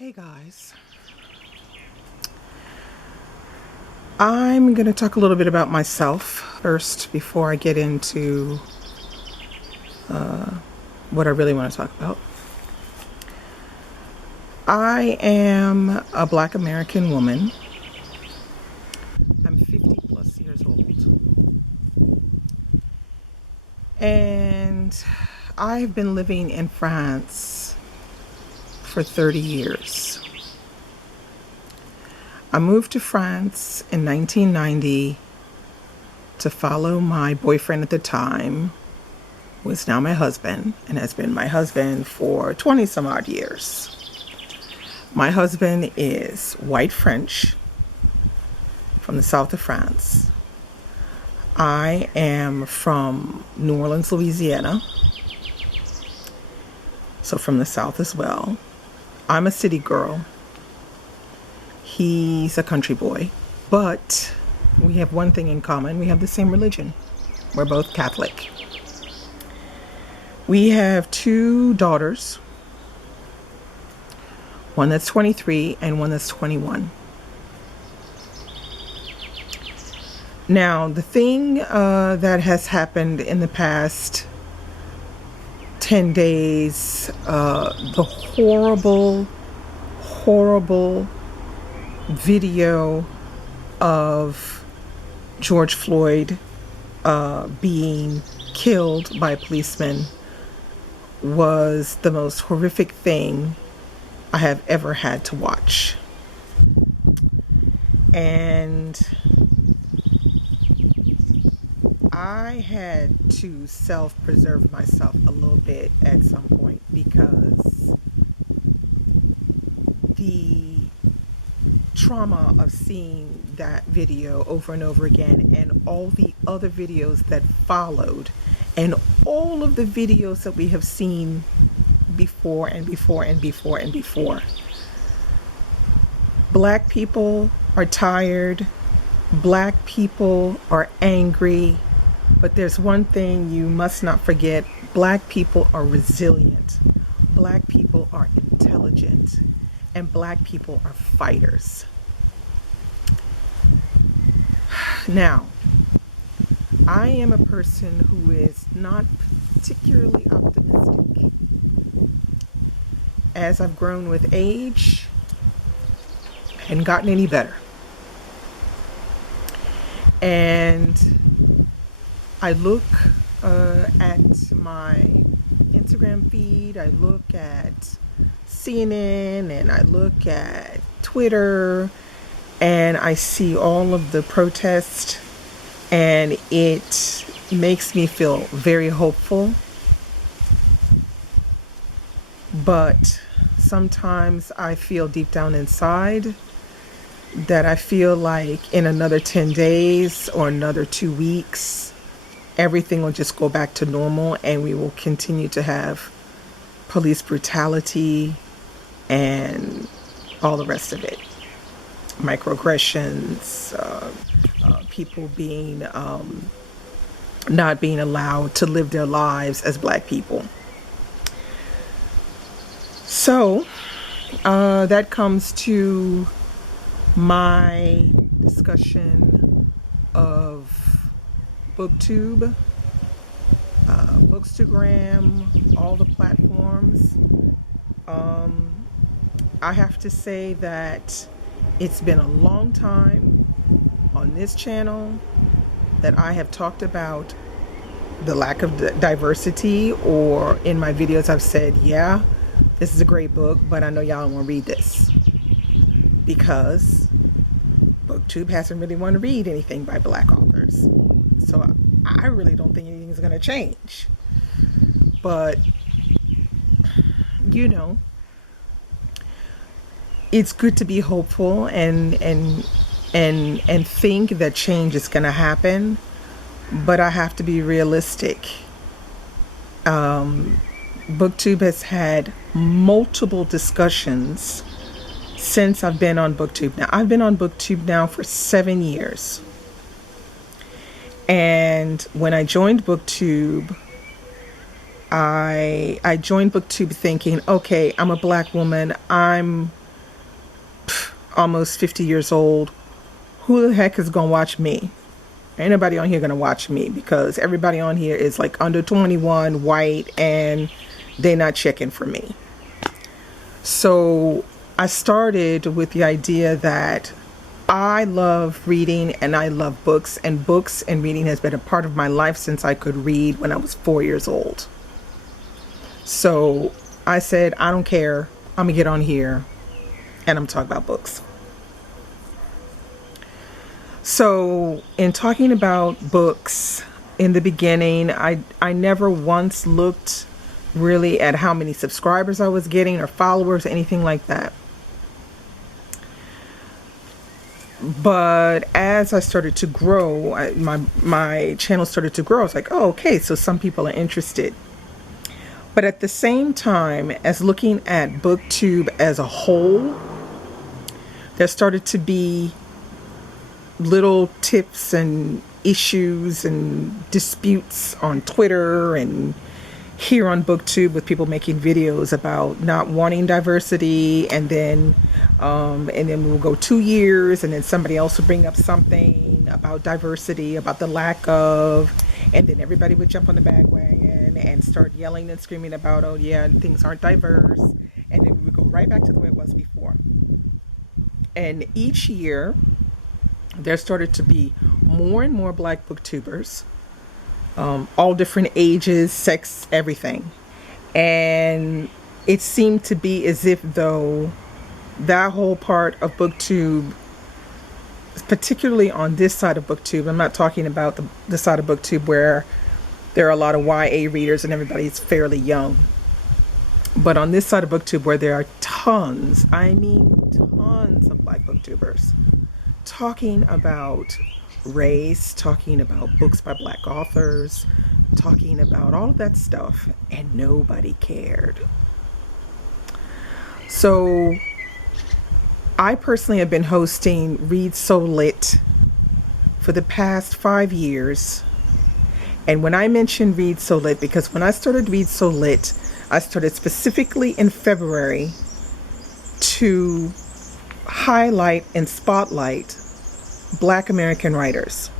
Hey guys, I'm going to talk a little bit about myself first before I get into what I really want to talk about. I am a Black American woman. I'm 50 plus years old. And I've been living in France for 30 years. I moved to France in 1990 to follow my boyfriend at the time, who is now my husband and has been my husband for 20 some odd years. My husband is white French from the south of France. I am from New Orleans, Louisiana, so from the south as well. I'm a city girl. He's a country boy, but we have one thing in common. We have the same religion. We're both Catholic. We have two daughters, one that's 23 and one that's 21. Now, the thing that has happened in the past 10 days, the horrible video of George Floyd being killed by a policeman was the most horrific thing I have ever had to watch. And I had to self-preserve myself a little bit at some point because the trauma of seeing that video over and over again and all the other videos that followed and all of the videos that we have seen before and before and before and before. Black people are tired. Black people are angry. But there's one thing you must not forget. Black people are resilient. Black people are intelligent. And black people are fighters. Now, I am a person who is not particularly optimistic. As I've grown with age, I hadn't gotten any better. And I look at my Instagram feed, I look at CNN, and I look at Twitter, and I see all of the protests, and it makes me feel very hopeful. But sometimes I feel deep down inside that I feel like in another 10 days or another 2 weeks, everything will just go back to normal and we will continue to have police brutality and all the rest of it. Microaggressions, people being not being allowed to live their lives as black people. So that comes to my discussion of BookTube, Bookstagram, all the platforms. I have to say that it's been a long time on this channel that I have talked about the lack of diversity, or in my videos I've said, yeah, this is a great book, but I know y'all don't want to read this because BookTube hasn't really wanted to read anything by black authors. So I really don't think anything's going to change. But, you know, it's good to be hopeful and think that change is going to happen. But I have to be realistic. BookTube has had multiple discussions since I've been on BookTube. Now, I've been on BookTube now for 7 years. And when I joined BookTube, I joined BookTube thinking, okay, I'm a black woman. I'm almost 50 years old. Who the heck is gonna watch me? Ain't nobody on here gonna watch me because everybody on here is like under 21, white, and they not checking for me. So I started with the idea that I love reading and I love books and reading has been a part of my life since I could read when I was 4 years old. So I said, I don't care. I'm gonna get on here and I'm talking about books. So in talking about books in the beginning, I never once looked really at how many subscribers I was getting or followers, anything like that. But as I started to grow, my channel started to grow. I was like, oh, okay, so some people are interested. But at the same time as looking at BookTube as a whole, there started to be little tips and issues and disputes on Twitter and here on BookTube with people making videos about not wanting diversity, and then we'll go 2 years and then somebody else would bring up something about diversity, about the lack of, and then everybody would jump on the bandwagon and start yelling and screaming about, oh yeah, things aren't diverse, and then we would go right back to the way it was before. And each year there started to be more and more Black booktubers, all different ages, sex, everything. And it seemed to be as if though that whole part of BookTube, particularly on this side of BookTube, I'm not talking about the side of BookTube where there are a lot of YA readers and everybody's fairly young. But on this side of BookTube where there are tons, I mean tons of Black booktubers talking about race, talking about books by Black authors, talking about all of that stuff, and nobody cared. So I personally have been hosting Read So Lit for the past 5 years. And when I mention Read So Lit, because when I started Read So Lit, I started specifically in February to highlight and spotlight Black American writers.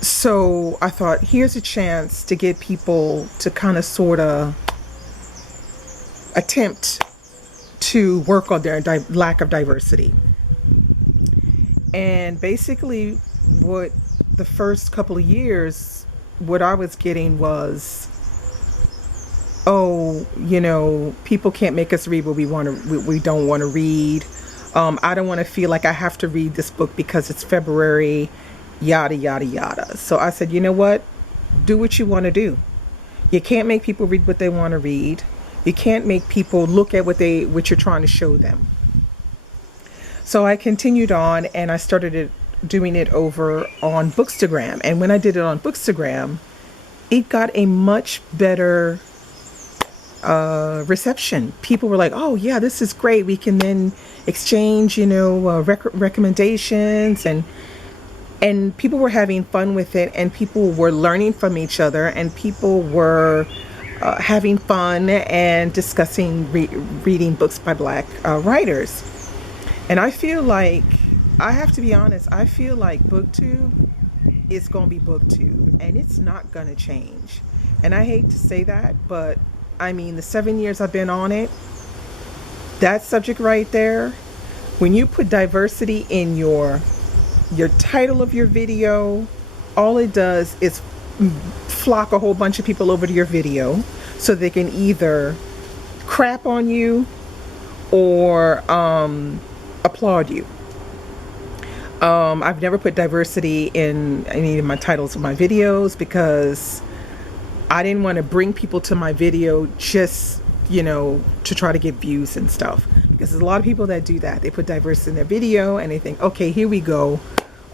So I thought, here's a chance to get people to kind of sort of attempt to work on their lack of diversity. And basically what the first couple of years, what I was getting was, oh, you know, people can't make us read what we don't want to read. I don't want to feel like I have to read this book because it's February, yada, yada, yada. So I said, you know what? Do what you want to do. You can't make people read what they want to read. You can't make people look at what you're trying to show them. So I continued on and I started doing it over on Bookstagram. And when I did it on Bookstagram, it got a much better reception. People were like, oh yeah, this is great. We can then exchange, recommendations, and people were having fun with it, and people were learning from each other, and people were having fun and discussing reading books by Black writers. And I feel like, I have to be honest, I feel like BookTube is going to be BookTube, and it's not going to change. And I hate to say that, but I mean, the 7 years I've been on it, that subject right there, when you put diversity in your title of your video, all it does is flock a whole bunch of people over to your video so they can either crap on you or applaud you. I've never put diversity in any of my titles of my videos because I didn't want to bring people to my video just, to try to get views and stuff. Because there's a lot of people that do that. They put diversity in their video and they think, okay, here we go.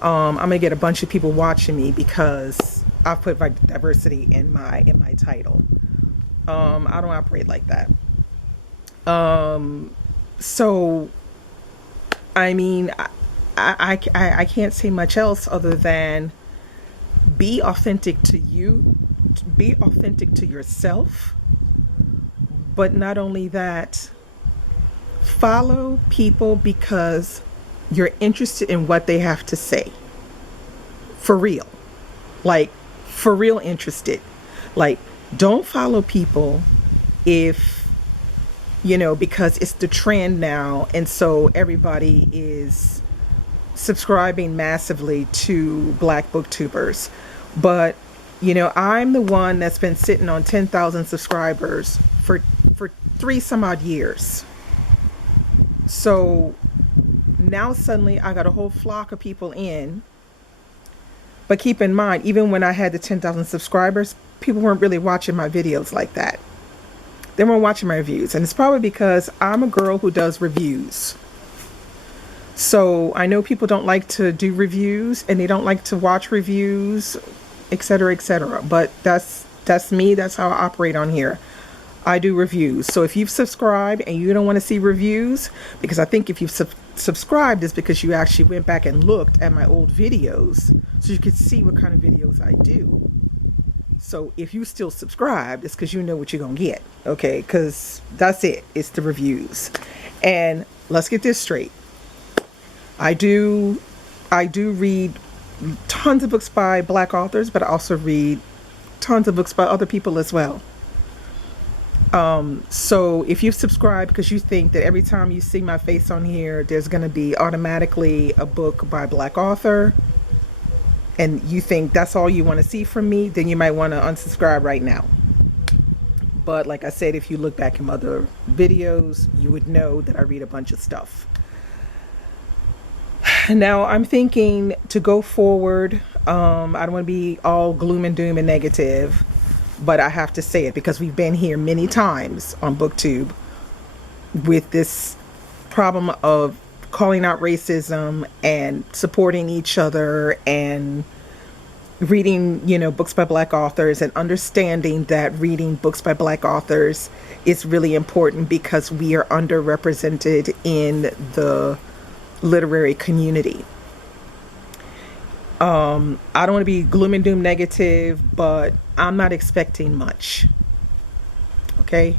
I'm going to get a bunch of people watching me because I've put diversity in my title. I don't operate like that. So, I mean, I can't say much else other than be authentic to you, be authentic to yourself, but not only that, Follow people because you're interested in what they have to say. For real. Like, for real interested. Like, don't follow people if, because it's the trend now. And so everybody is subscribing massively to Black booktubers. But, I'm the one that's been sitting on 10,000 subscribers for 3 some odd years. So now suddenly I got a whole flock of people in. But keep in mind, even when I had the 10,000 subscribers, people weren't really watching my videos like that. They weren't watching my reviews. And it's probably because I'm a girl who does reviews. So I know people don't like to do reviews and they don't like to watch reviews, etc., etc. But that's me. That's how I operate on here. I do reviews. So if you've subscribed and you don't want to see reviews, because I think if you've subscribed, it's because you actually went back and looked at my old videos so you could see what kind of videos I do. So if you still subscribed, it's because you know what you're going to get. Okay? Because that's it. It's the reviews. And let's get this straight. I do read tons of books by Black authors, but I also read tons of books by other people as well. So if you've subscribed because you think that every time you see my face on here, there's going to be automatically a book by a Black author, and you think that's all you want to see from me, then you might want to unsubscribe right now. But like I said, if you look back in other videos, you would know that I read a bunch of stuff. Now I'm thinking to go forward. I don't want to be all gloom and doom and negative, but I have to say it because we've been here many times on BookTube with this problem of calling out racism and supporting each other and reading, books by Black authors and understanding that reading books by Black authors is really important because we are underrepresented in the literary community. I don't want to be gloom and doom negative, but I'm not expecting much. Okay?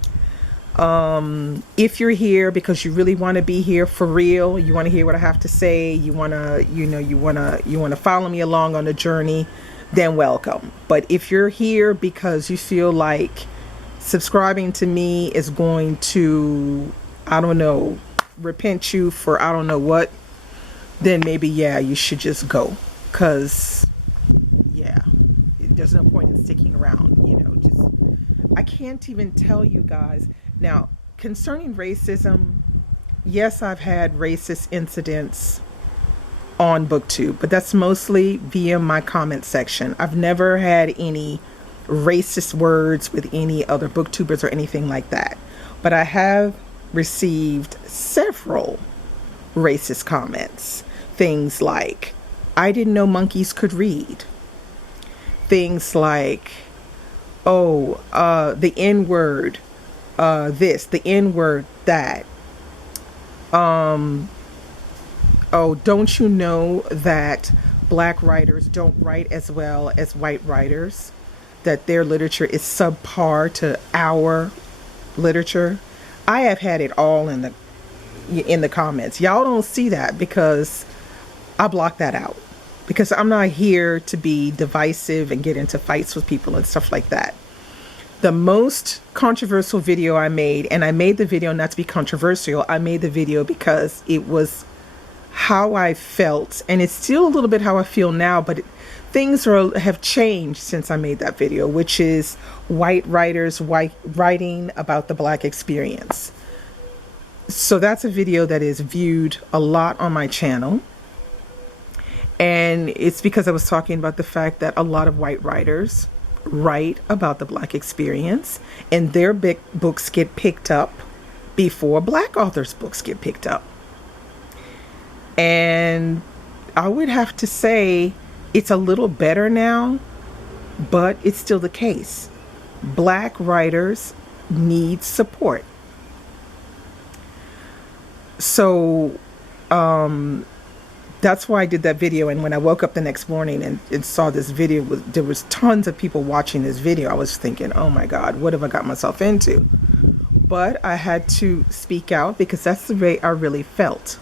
If you're here because you really want to be here for real, you want to hear what I have to say, you want to follow me along on the journey, then welcome. But if you're here because you feel like subscribing to me is going to, I don't know, repent you for I don't know what, then maybe, yeah, you should just go. Because, yeah, there's no point in sticking around, I can't even tell you guys. Now, concerning racism, yes, I've had racist incidents on BookTube, but that's mostly via my comment section. I've never had any racist words with any other booktubers or anything like that. But I have received several racist comments. Things like, I didn't know monkeys could read. Things like, the N-word, this, the N-word, that. Don't you know that Black writers don't write as well as white writers? That their literature is subpar to our literature? I have had it all in the comments. Y'all don't see that because I block that out. Because I'm not here to be divisive and get into fights with people and stuff like that. The most controversial video I made, and I made the video not to be controversial, I made the video because it was how I felt, and it's still a little bit how I feel now, but things have changed since I made that video, which is white writers writing about the Black experience. So that's a video that is viewed a lot on my channel. And it's because I was talking about the fact that a lot of white writers write about the Black experience and their big books get picked up before Black authors' books get picked up. And I would have to say it's a little better now, but it's still the case. Black writers need support. So, that's why I did that video. And when I woke up the next morning and saw this video, there was tons of people watching this video. I was thinking, oh my God, what have I got myself into? but I had to speak out because that's the way I really felt.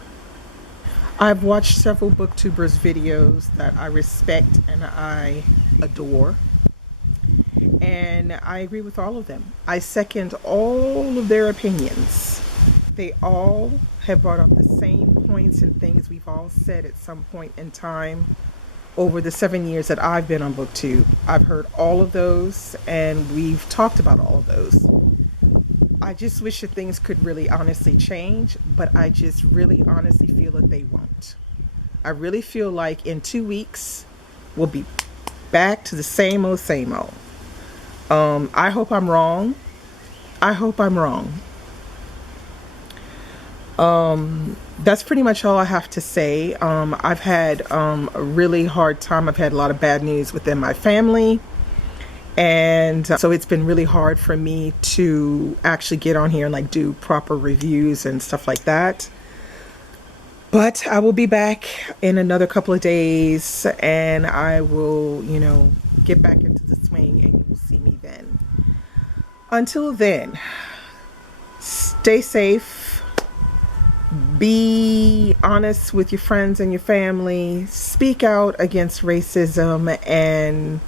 I've watched several booktubers videos that I respect and I adore, and I agree with all of them. I second all of their opinions. They all have brought up the same points and things we've all said at some point in time over the 7 years that I've been on BookTube. I've heard all of those and we've talked about all of those. I just wish that things could really honestly change, but I just really honestly feel that they won't. I really feel like in 2 weeks we'll be back to the same old, same old. I hope I'm wrong. I hope I'm wrong. That's pretty much all I have to say. I've had a really hard time. I've had a lot of bad news within my family. And so it's been really hard for me to actually get on here and like do proper reviews and stuff like that. But I will be back in another couple of days and I will, get back into the swing and you will see me then. Until then, stay safe. Be honest with your friends and your family. Speak out against racism and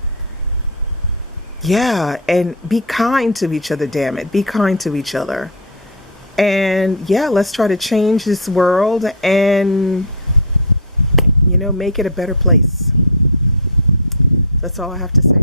be kind to each other, damn it. Be kind to each other. And let's try to change this world and, make it a better place. That's all I have to say.